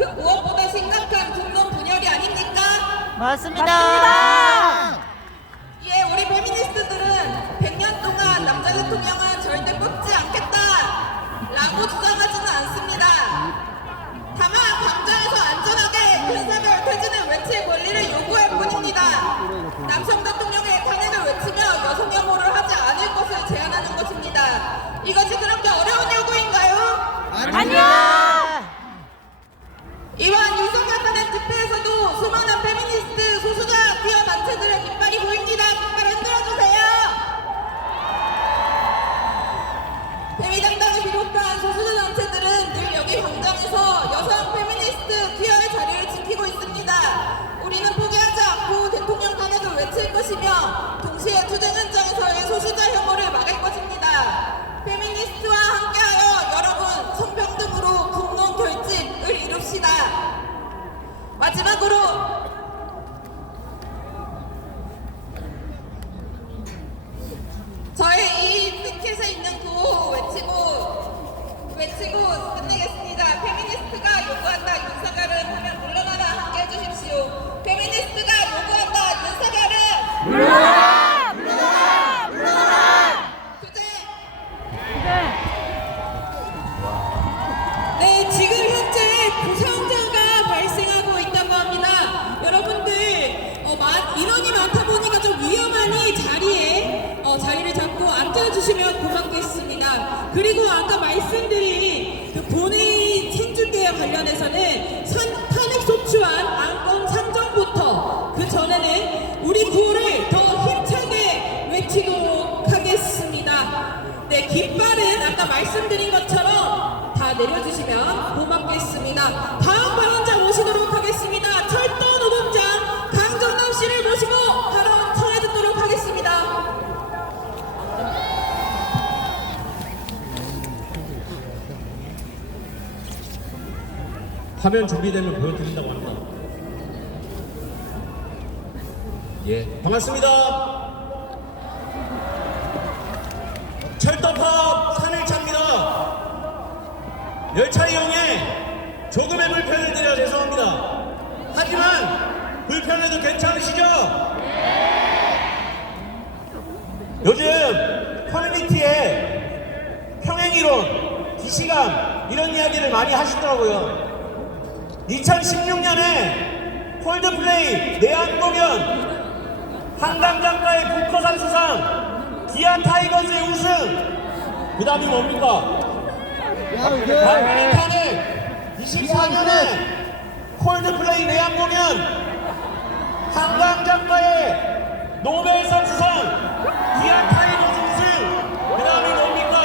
그 무엇보다 심각한 공론 분열이 아닙니까? 맞습니다. 예, 우리 페미니스트들은 100년 동안 남자 대통령은 절대 뽑지 않겠다 라고 주장하지는 않습니다. 다만 광장에서 안전하게 윤석열 퇴진을 외칠 권리를 요구할 뿐입니다. 남성 대 여기 광장에서 여성 페미니스트 퀴어의 자리를 지키고 있습니다. 우리는 포기하지 않고 대통령 탄핵을 외칠 것이며 동시에 투쟁 현장에서의 소수자 혐오를 막을 것입니다. 페미니스트와 함께하여 여러분 성평등으로 공론 결집을 이룹시다. 마지막으로 그리고 아까 말씀드린 그 본회의 생중계와 관련해서는 산- 탄핵 소추안 안건 상정부터 그 전에는 우리 구호를 더 힘차게 외치도록 하겠습니다. 네, 깃발은 아까 말씀드린 것처럼 다 내려주시면 고맙겠습니다. 다음 발언자 모시도록 하겠습니다. 철도 노동장 화면 준비되면 보여드린다고 합니다. 예, 반갑습니다. 철도파업 3일차입니다. 열차 이용에 조금의 불편을 드려 죄송합니다. 하지만 불편해도 괜찮으시죠? 요즘 커뮤니티에 평행이론, 기시감 이런 이야기를 많이 하시더라고요. 2016년에 콜드플레이 내한 공연 한강장가의 북커산 수상 기아 타이거즈의 우승 그 다음이 뭡니까? 박근혜 탄핵 24년에 콜드플레이 내한 공연 한강장가의 노벨상 수상 기아 타이거즈 우승 그 다음이 뭡니까?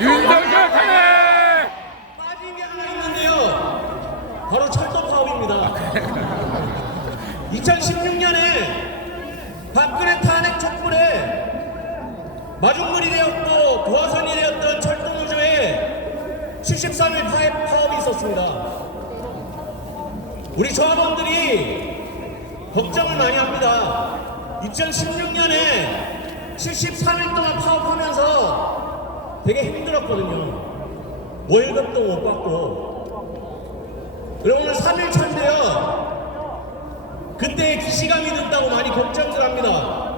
윤석열 탄핵! 빠진 게 하나 있는데요. 바로 철도 파업입니다. 2016년에 박근혜 탄핵 촛불에 마중물이 되었고 도화선이 되었던 철도노조에 73일 파업, 파업이 있었습니다. 우리 조합원들이 걱정을 많이 합니다. 2016년에 73일 동안 파업하면서 되게 힘들었거든요. 월급도 못 받고 그리고 오늘 3일차인데요 그때 기시감이 든다고 많이 걱정들 합니다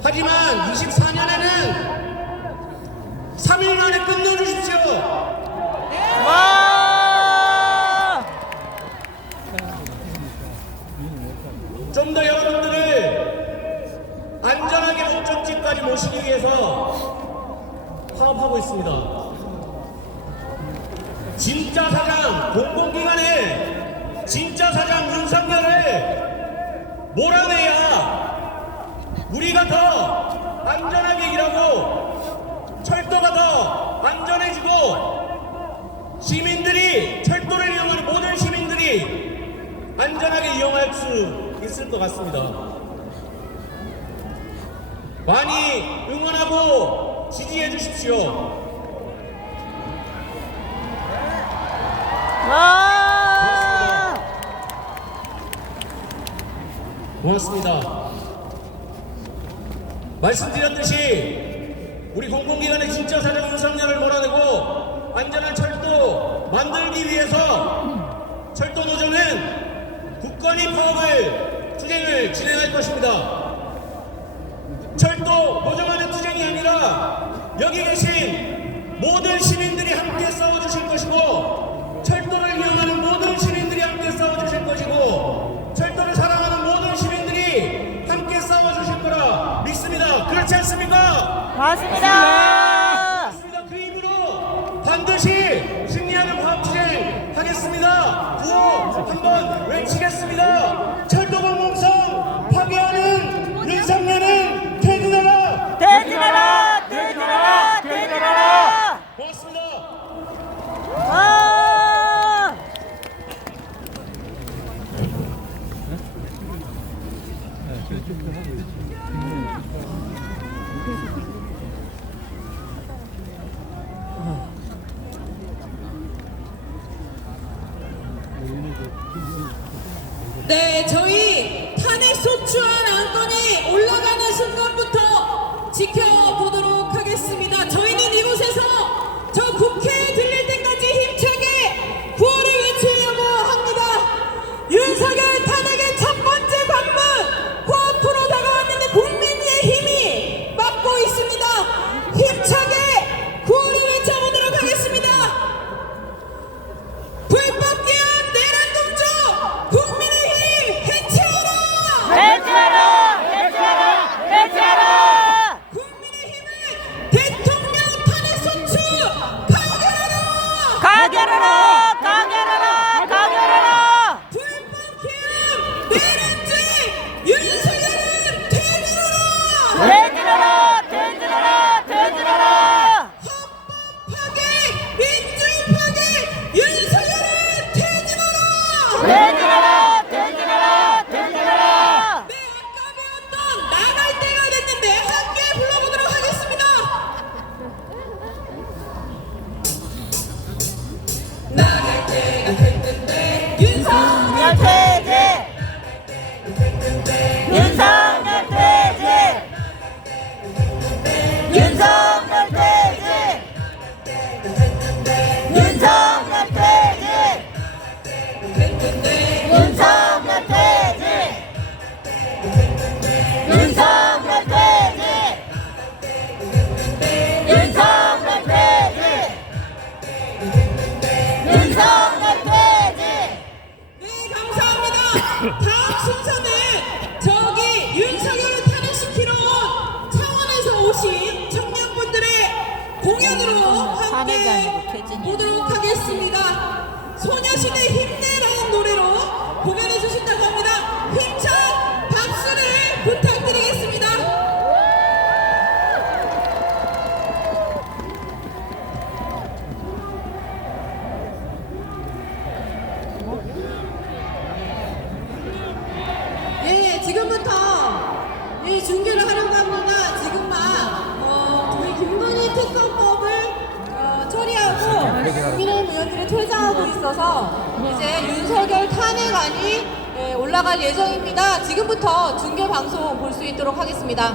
하지만 24년에는 3일 만에 끝내주십시오 와! 좀더 여러분들을 안전하게 목적지까지 모시기 위해서 파업하고 있습니다. 진짜 사장, 공공기관에 진짜 사장 윤석열을 몰아내야 우리가 더 안전하게 일하고 철도가 더 안전해지고 시민들이 철도를 이용하는 모든 시민들이 안전하게 이용할 수 있을 것 같습니다. 많이 응원하고 지지해 주십시오. 와! 고맙습니다. 말씀드렸듯이 우리 공공기관의 진짜 사장 윤석열을 몰아내고 안전한 철도 만들기 위해서 철도 노조는 국건이 파업을 투쟁을 진행할 것입니다. 철도 노조만의 투쟁이 아니라 여기 계신 모든 시민들이 함께 싸워주실 것이고 철도를 이용하는 모든 시민들이 함께 싸워주실 것이고 철도를 사랑하는 모든 시민들이 함께 싸워주실 거라 믿습니다. 그렇지 맞습니다. 맞습니다. 그 힘으로 반드시 승리하는 파업투쟁 하겠습니다. 구호 한번 외치겠습니다. 철도공공성 파괴하는 윤석열은 퇴진하라. 대진하라, 대진하라, 대진하라. 고맙습니다. 아! 네, 저희 탄핵 소추안 아니고 퇴진이야. 보도록 하겠습니다. 소녀시대 힘 국민의힘 의원들이 퇴장하고 있어서 이제 윤석열 탄핵안이 예, 올라갈 예정입니다. 지금부터 중계 방송 볼 수 있도록 하겠습니다.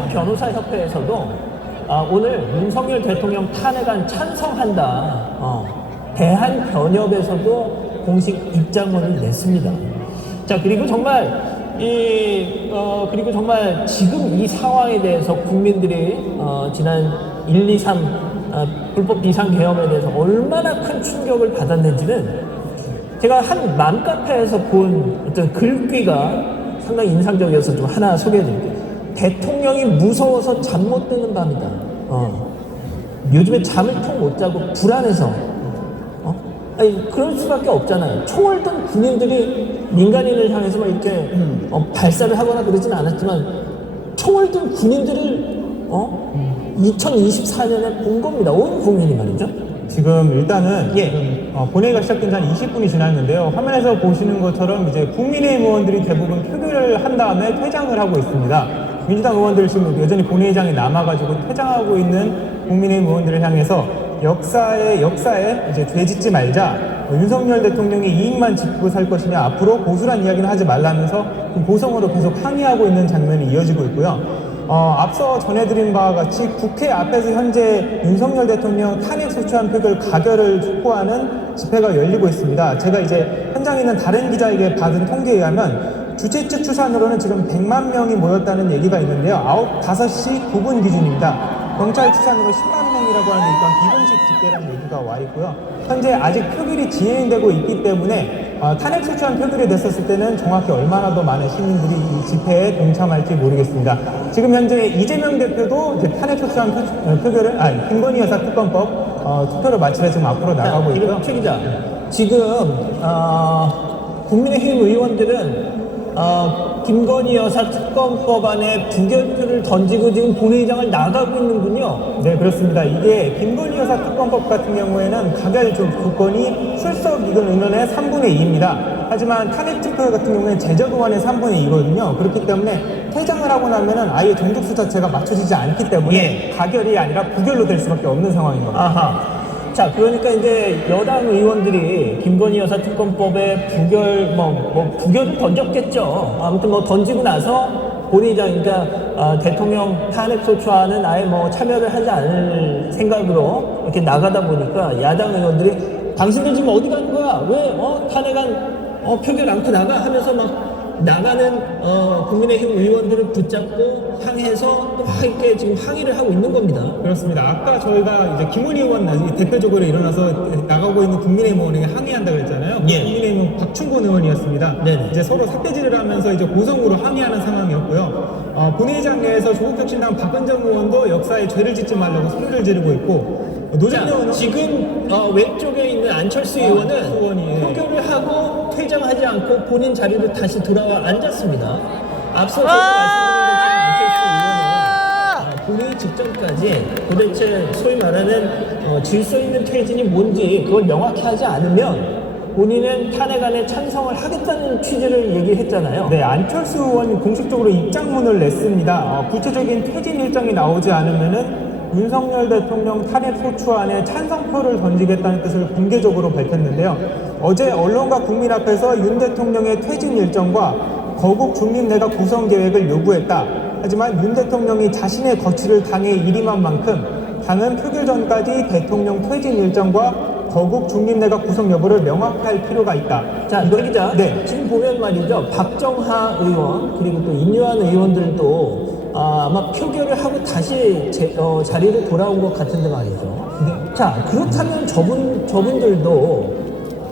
대한변호사협회에서도 아, 오늘 윤석열 대통령 탄핵안 찬성한다. 어, 대한변협에서도 공식 입장문을 냈습니다. 자 그리고 정말 이 어, 그리고 정말 지금 이 상황에 대해서 국민들이 어, 지난 1, 2, 3 아, 불법 비상 계엄에 대해서 얼마나 큰 충격을 받았는지는 제가 한 맘카페에서 본 어떤 글귀가 상당히 인상적이어서 좀 하나 소개해 드릴게요. 대통령이 무서워서 잠 못 드는 밤이다. 어. 요즘에 잠을 통 못 자고 불안해서. 어? 아니, 그럴 수밖에 없잖아요. 총을 든 군인들이 민간인을 향해서 막 이렇게 어, 발사를 하거나 그러진 않았지만 총을 든 군인들을 어? 2024년에 본 겁니다. 온 국민이 말이죠. 지금 일단은 예. 지금 어, 본회의가 시작된 지 한 20분이 지났는데요. 화면에서 보시는 것처럼 이제 국민의힘 의원들이 대부분 표결을 한 다음에 퇴장을 하고 있습니다. 민주당 의원들 지금 여전히 본회의장에 남아가지고 퇴장하고 있는 국민의힘 의원들을 향해서 역사에 역사에 이제 되짓지 말자 윤석열 대통령의 이익만 지키고 살 것이냐 앞으로 보수란 이야기는 하지 말라면서 보성으로 계속 항의하고 있는 장면이 이어지고 있고요. 어, 앞서 전해드린 바와 같이 국회 앞에서 현재 윤석열 대통령 탄핵 소추안 표결 가결을 촉구하는 집회가 열리고 있습니다. 제가 이제 현장에 있는 다른 기자에게 받은 통계에 의하면 주최 측 추산으로는 지금 100만 명이 모였다는 얘기가 있는데요. 9, 5시 9분 기준입니다. 경찰 추산으로 10만 명이라고 하는데 이건 비공식 집계라는 얘기가 와 있고요. 현재 아직 표결이 진행되고 있기 때문에 어, 탄핵 소추안 표결이 됐었을 때는 정확히 얼마나 더 많은 시민들이 이 집회에 동참할지 모르겠습니다. 지금 현재 이재명 대표도 이제 탄핵 소추안 표, 어, 표결을 아니 김건희 여사 특검법 어, 투표를 마치러 지금 앞으로 나가고 있고요. 최 기자, 지금 어, 국민의힘 의원들은 어, 김건희 여사 특검법안에 부결표를 던지고 지금 본회의장을 나가고 있는군요. 네, 그렇습니다. 이게 김건희 여사 특검법 같은 경우에는 가결 조- 조건이 출석 이건 의원의 3분의 2입니다. 하지만 탄핵 투표 같은 경우에는 제적의원의 3분의 2거든요. 그렇기 때문에 퇴장을 하고 나면은 아예 정족수 자체가 맞춰지지 않기 때문에 예. 가결이 아니라 부결로 될 수밖에 없는 상황인 겁니다. 아하. 자, 그러니까 이제 여당 의원들이 김건희 여사 특검법에 부결, 뭐, 뭐 부결을 던졌겠죠. 아무튼 뭐 던지고 나서 본회의장, 그러니까 아, 대통령 탄핵 소추안은 아예 뭐 참여를 하지 않을 생각으로 이렇게 나가다 보니까 야당 의원들이 당신들 지금 어디 가는 거야? 왜, 어, 탄핵안, 어, 표결 않고 나가? 하면서 막 나가는 어, 국민의힘 의원들을 붙잡고 향해서 또막 이렇게 지금 항의를 하고 있는 겁니다. 그렇습니다. 아까 저희가 이제 김은희 의원 나- 대표적으로 일어나서 나가고 있는 국민의힘 의원에게 항의한다고 했잖아요. 그 예. 국민의힘 은 박충곤 의원이었습니다. 네네. 이제 서로 삭제질을 하면서 이제 고성으로 항의하는 상황이었고요. 어, 본회의장 내에서 조국혁신당 박은정 의원도 역사에 죄를 짓지 말라고 소리를 지르고 있고 자, 의원은 지금 어, 왼쪽에 있는 안철수 의원은 의원이, 예. 표결을 하고 퇴장하지 않고 본인 자리로 다시 돌아와 앉았습니다. 앞서 제가 말씀드린 것처럼 안철수 의원은 어, 본회의 직전까지 도대체 소위 말하는 어, 질서 있는 퇴진이 뭔지 그걸 명확히 하지 않으면 본인은 탄핵안에 찬성을 하겠다는 취지를 얘기했잖아요. 네, 안철수 의원이 공식적으로 입장문을 냈습니다. 어, 구체적인 퇴진 일정이 나오지 않으면은 윤석열 대통령 탄핵 소추안에 찬성표를 던지겠다는 뜻을 공개적으로 밝혔는데요. 어제 언론과 국민 앞에서 윤 대통령의 퇴진 일정과 거국 중립내각 구성 계획을 요구했다. 하지만 윤 대통령이 자신의 거취를 당에 일임한 만큼 당은 표결 전까지 대통령 퇴진 일정과 거국 중립내각 구성 여부를 명확할 필요가 있다. 자, 이거- 이 기자. 네. 지금 보면 말이죠. 박정하 의원 그리고 또 임요한 의원들도 아, 아마 표결을 하고 다시 제, 어, 자리로 돌아온 것 같은데 말이죠. 자, 그렇다면 저분 저분들도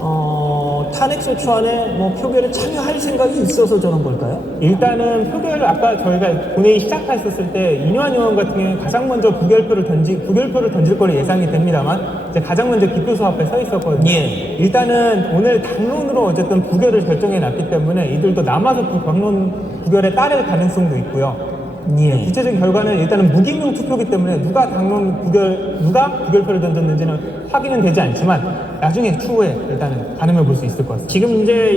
어, 탄핵 소추안에 뭐 표결에 참여할 생각이 있어서 저런 걸까요? 일단은 표결 아까 저희가 본회의 시작했었을 때 이뇨한 의원 같은 경우는 가장 먼저 부결표를 던지 부결표를 던질 거로 예상이 됩니다만 이제 가장 먼저 기표소 앞에 서 있었거든요. 예. 일단은 오늘 당론으로 어쨌든 부결을 결정해 놨기 때문에 이들도 남아서 그 당론 부결에 따를 가능성도 있고요. 예. 구체적인 결과는 일단은 무기명 투표기 때문에 누가 당론 부결 누가 부결표를 던졌는지는 확인은 되지 않지만 나중에 추후에 일단은 가늠해 볼 수 있을 것 같습니다. 지금 이제